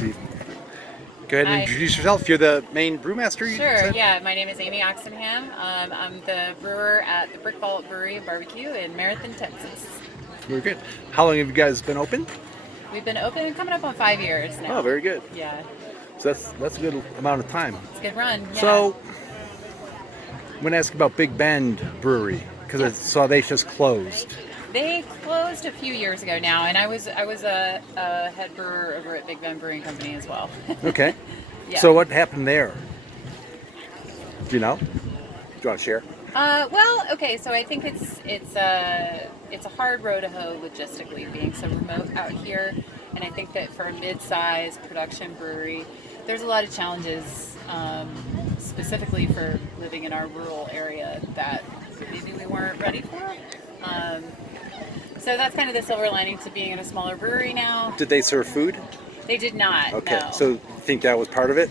see. Go ahead and Hi. introduce yourself. You're the main brewmaster, you Sure, said? yeah, my name is Amy Oxenham. I'm the brewer at the Brick Vault Brewery and Barbecue in Marathon, Texas. Very good. How long have you guys been open? We've been open coming up on 5 years Oh, now. very good. Yeah, So that's a good amount of time. it's a good run, yeah. So I'm going to ask about Big Bend Brewery because I Yeah. saw they just closed. They closed a few years ago now, and I was a head brewer over at Big Bend Brewing Company as well. Okay. Yeah. So what happened there? Do you know? Do you want to share? Well, okay, so I think it's a hard row to hoe logistically, being so remote out here, and I think that for a mid-sized production brewery, there's a lot of challenges, specifically for living in our rural area that maybe we weren't ready for. Um, so that's kind of the silver lining to being in a smaller brewery now. Did they serve food? They did not, Okay. no. So you think that was part of it?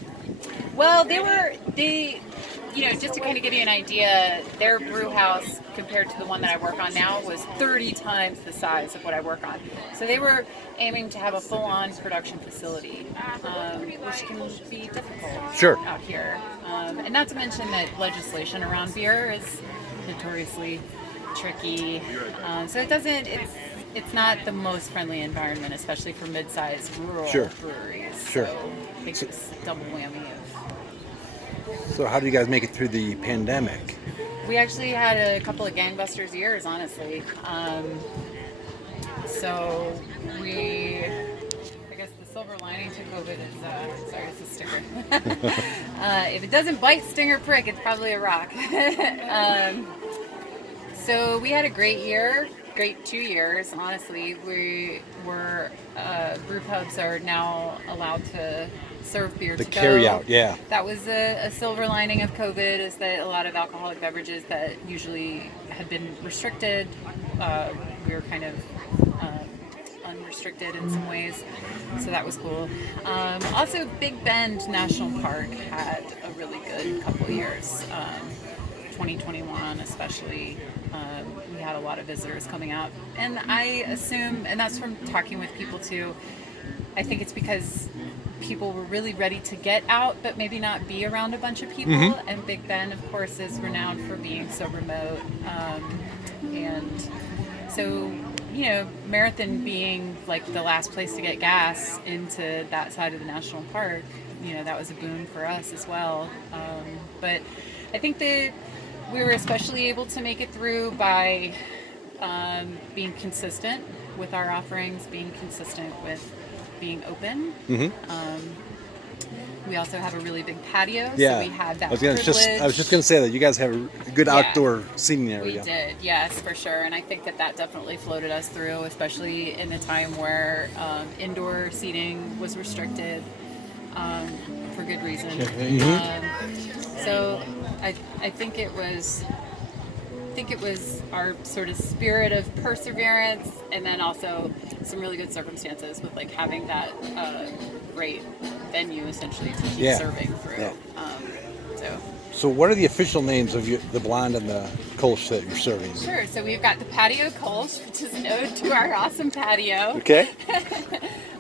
Well, just to kind of give you an idea, their brew house compared to the one that I work on now was 30 times the size of what I work on. So they were aiming to have a full-on production facility, which can be difficult Sure. out here. And not to mention that legislation around beer is notoriously tricky. So it's not the most friendly environment, especially for mid-sized rural Sure. breweries. Sure. So I think it's double whammy of. So how do you guys make it through the pandemic? We actually had a couple of gangbusters years, honestly. I guess the silver lining to COVID is, sorry, it's a sticker. If it doesn't bite, sting, or prick, it's probably a rock. So we had a great 2 years, honestly. Brew pubs are now allowed to serve beer The to go. carry out, yeah. That was a silver lining of COVID, is that a lot of alcoholic beverages that usually had been restricted, we were kind of unrestricted in some ways, so that was cool. Also, Big Bend National Park had a really good couple of years. 2021 especially, we had a lot of visitors coming out, and I assume, and that's from talking with people too, I think it's because people were really ready to get out but maybe not be around a bunch of people. And Big Bend, of course, is renowned for being so remote, and so Marathon being like the last place to get gas into that side of the national park, that was a boon for us as well. But I think that we were especially able to make it through by being consistent with our offerings, being consistent with being open. We also have a really big patio, Yeah. so we had that I was privilege. just going to say that you guys have a good Yeah. outdoor seating area. We did, yes, for sure. And I think that definitely floated us through, especially in a time where indoor seating was restricted, for good reason. So I think it was our sort of spirit of perseverance, and then also some really good circumstances with like having that great venue essentially to keep Yeah. serving through. Yeah. So what are the official names of the blonde and the Kolsch that you're serving? Sure. So we've got the patio Kolsch, which is an ode to our awesome patio. Okay.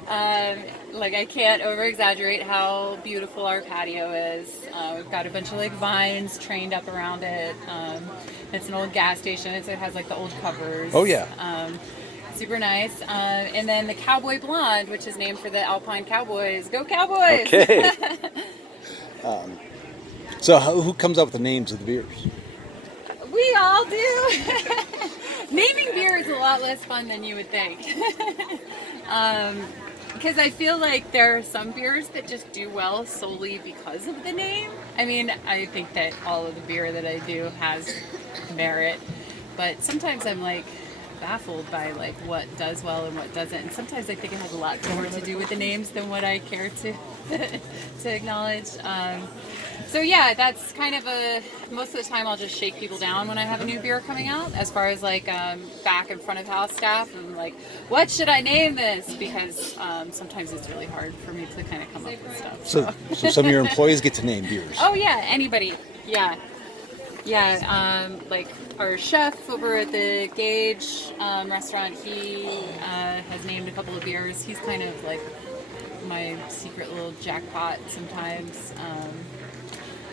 I can't over exaggerate how beautiful our patio is. We've got a bunch of like vines trained up around it. It's an old gas station, so it has like the old covers. Oh yeah. Super nice. And then the Cowboy Blonde, which is named for the Alpine Cowboys. Go Cowboys! Okay. So who comes up with the names of the beers? We all do. Naming beer is a lot less fun than you would think. Because I feel like there are some beers that just do well solely because of the name. I mean, I think that all of the beer that I do has merit, but sometimes I'm like baffled by like what does well and what doesn't, and sometimes I think it has a lot more to do with the names than what I care to to acknowledge. So yeah, that's kind of most of the time I'll just shake people down when I have a new beer coming out, as far as like back and front of house staff, and like, what should I name this? Because sometimes it's really hard for me to kind of come up with stuff. So some of your employees get to name beers. Oh yeah, anybody. Yeah. Like our chef over at the Gage restaurant, he has named a couple of beers. He's kind of like my secret little jackpot sometimes.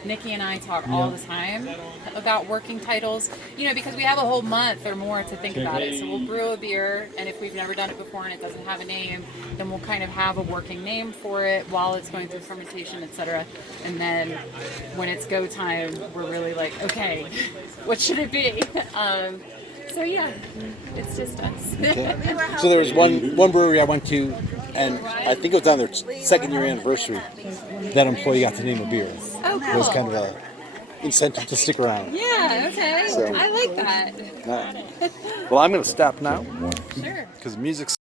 Nikki and I talk all the time about working titles, because we have a whole month or more to think about it. So we'll brew a beer, and if we've never done it before and it doesn't have a name, then we'll kind of have a working name for it while it's going through fermentation, etc. And then when it's go time, we're really like, okay, what should it be? So yeah, it's just us. Okay. So there was one brewery I went to, and I think it was on their second year anniversary. That employee got to name a beer. Oh, cool. It was kind of a incentive to stick around. Yeah, okay. So, I like that. all right. Well, I'm going to stop now. Sure. Because music's